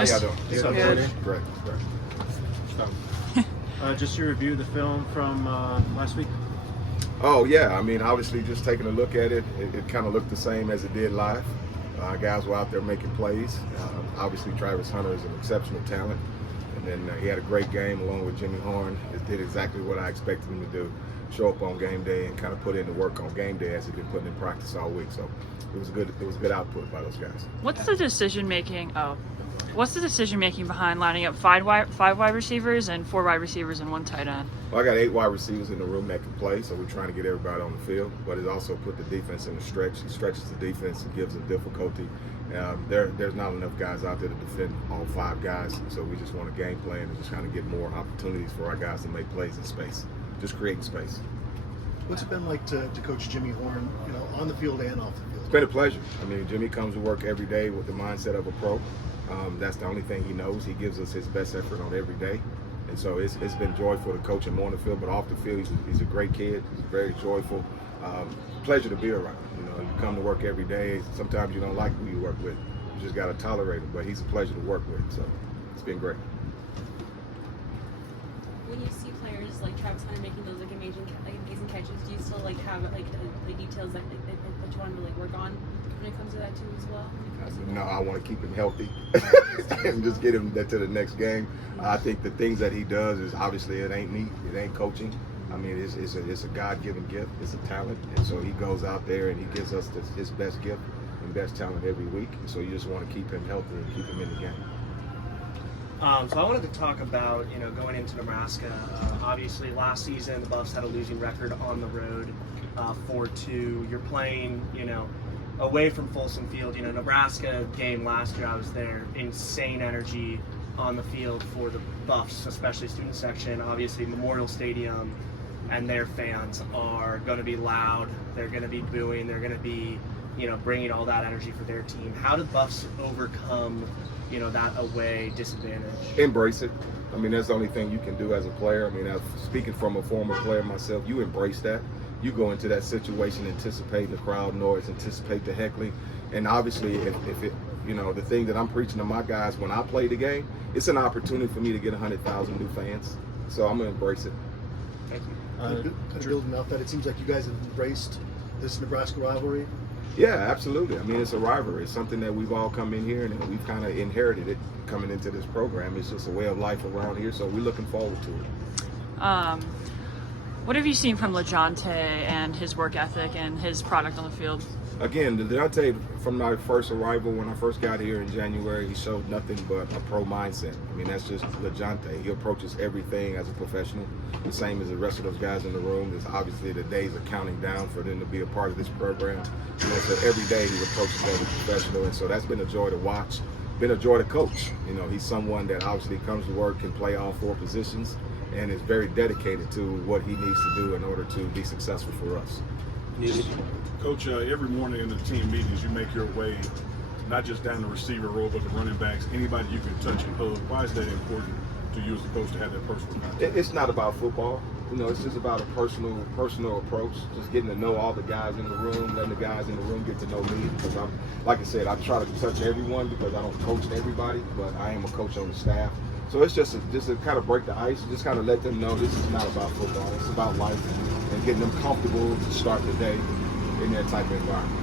How y'all doing? Good. Great. Just your review of the film from last week. Oh yeah, I mean, obviously, just taking a look at it, it kind of looked the same as it did live. Guys were out there making plays. Obviously, Travis Hunter is an exceptional talent, and then he had a great game along with Jimmy Horn. It did exactly what I expected him to do: show up on game day and kind of put in the work on game day as he'd been putting in practice all week. So it was good. It was good output by those guys. What's the decision making? What's the decision making behind lining up five wide receivers and 4 wide receivers and 1 tight end? Well, I got 8 wide receivers in the room that can play, so we're trying to get everybody on the field. But it also put the defense in a stretch. It stretches the defense and gives them difficulty. There's not enough guys out there to defend all 5 guys, so we just want a game plan and just kind of get more opportunities for our guys to make plays in space, just creating space. What's it been like to coach Jimmy Horn, on the field and off the field? It's been a pleasure. I mean, Jimmy comes to work every day with the mindset of a pro. That's the only thing he knows. He gives us his best effort on every day. And so it's been joyful to coach him on the field, but off the field, he's a great kid. He's very joyful. Pleasure to be around. You come to work every day. Sometimes you don't like who you work with. You just got to tolerate him, but he's a pleasure to work with. So it's been great. When you see players like Travis Hunter making those amazing catches, do you still have the details that you want to work on when it comes to that too as well? No, I want to keep him healthy and just get him to the next game. I think the things that he does is obviously it ain't me, it ain't coaching. I mean, it's a God-given gift, it's a talent, and so he goes out there and he gives us his best gift and best talent every week. And so you just want to keep him healthy and keep him in the game. So I wanted to talk about, going into Nebraska. Obviously, last season the Buffs had a losing record on the road, 4-2. You're playing, away from Folsom Field. Nebraska game last year, I was there. Insane energy on the field for the Buffs, especially student section. Obviously, Memorial Stadium and their fans are going to be loud. They're going to be booing. They're going to be, bringing all that energy for their team. How did Buffs overcome that away disadvantage? Embrace it. I mean, that's the only thing you can do as a player. I mean, speaking from a former player myself, you embrace that. You go into that situation anticipating the crowd noise, anticipate the heckling, and obviously, if it, the thing that I'm preaching to my guys when I play the game, it's an opportunity for me to get 100,000 new fans. So I'm gonna embrace it. Thank you. Kind of building off that, it seems like you guys have embraced this Nebraska rivalry. Yeah, absolutely. I mean, it's a rivalry. It's something that we've all come in here and we've kind of inherited it coming into this program. It's just a way of life around here, so we're looking forward to it. What have you seen from LaJohntay and his work ethic and his product on the field? Again, LaJohntay, from my first arrival, when I first got here in January, he showed nothing but a pro mindset. I mean, that's just LaJohntay. He approaches everything as a professional, the same as the rest of those guys in the room. There's obviously the days are counting down for them to be a part of this program. So every day he approaches as a professional, and so that's been a joy to watch, been a joy to coach. He's someone that obviously comes to work, can play all 4 positions, and is very dedicated to what he needs to do in order to be successful for us. Coach, every morning in the team meetings, you make your way not just down the receiver row, but the running backs, anybody you can touch and hug. Why is that important to you as a coach to have that personal contact? It's not about football. It's just about a personal approach, just getting to know all the guys in the room, letting the guys in the room get to know me. Because like I said, I try to touch everyone because I don't coach everybody, but I am a coach on the staff. So it's just to kind of break the ice, just kind of let them know this is not about football. It's about life and getting them comfortable to start the day in that type of environment.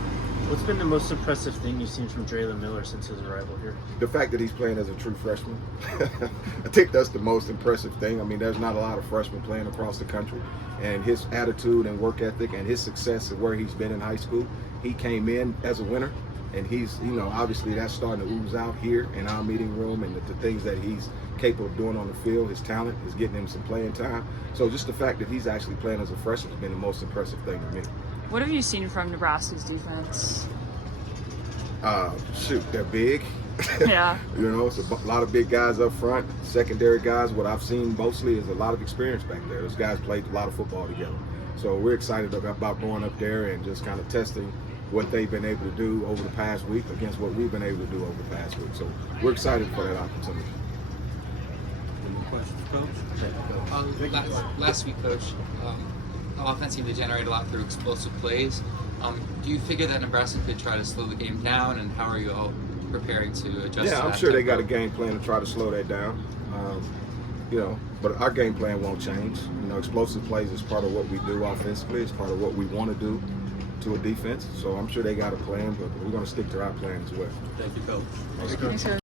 What's been the most impressive thing you've seen from Draylen Miller since his arrival here? The fact that he's playing as a true freshman. I think that's the most impressive thing. I mean, there's not a lot of freshmen playing across the country, and his attitude and work ethic and his success at where he's been in high school, he came in as a winner, and he's, obviously that's starting to ooze out here in our meeting room, and the things that he's capable of doing on the field, his talent is getting him some playing time. So just the fact that he's actually playing as a freshman has been the most impressive thing to me. What have you seen from Nebraska's defense? They're big. Yeah. It's a lot of big guys up front. Secondary guys, what I've seen mostly is a lot of experience back there. Those guys played a lot of football together. So we're excited about going up there and just kind of testing what they've been able to do over the past week against what we've been able to do over the past week. So we're excited for that opportunity. Any more questions, Coach? Last week, Coach, the offense seemed to generate a lot through explosive plays. Do you figure that Nebraska could try to slow the game down, and how are you all preparing to adjust. Yeah, to I'm that sure they got a tempo? game plan to try to slow that down. But our game plan won't change. Explosive plays is part of what we do offensively. It's part of what we want to do to a defense. So I'm sure they got a plan, but we're going to stick to our plan as well. Thank you, Coach. Thanks, guys.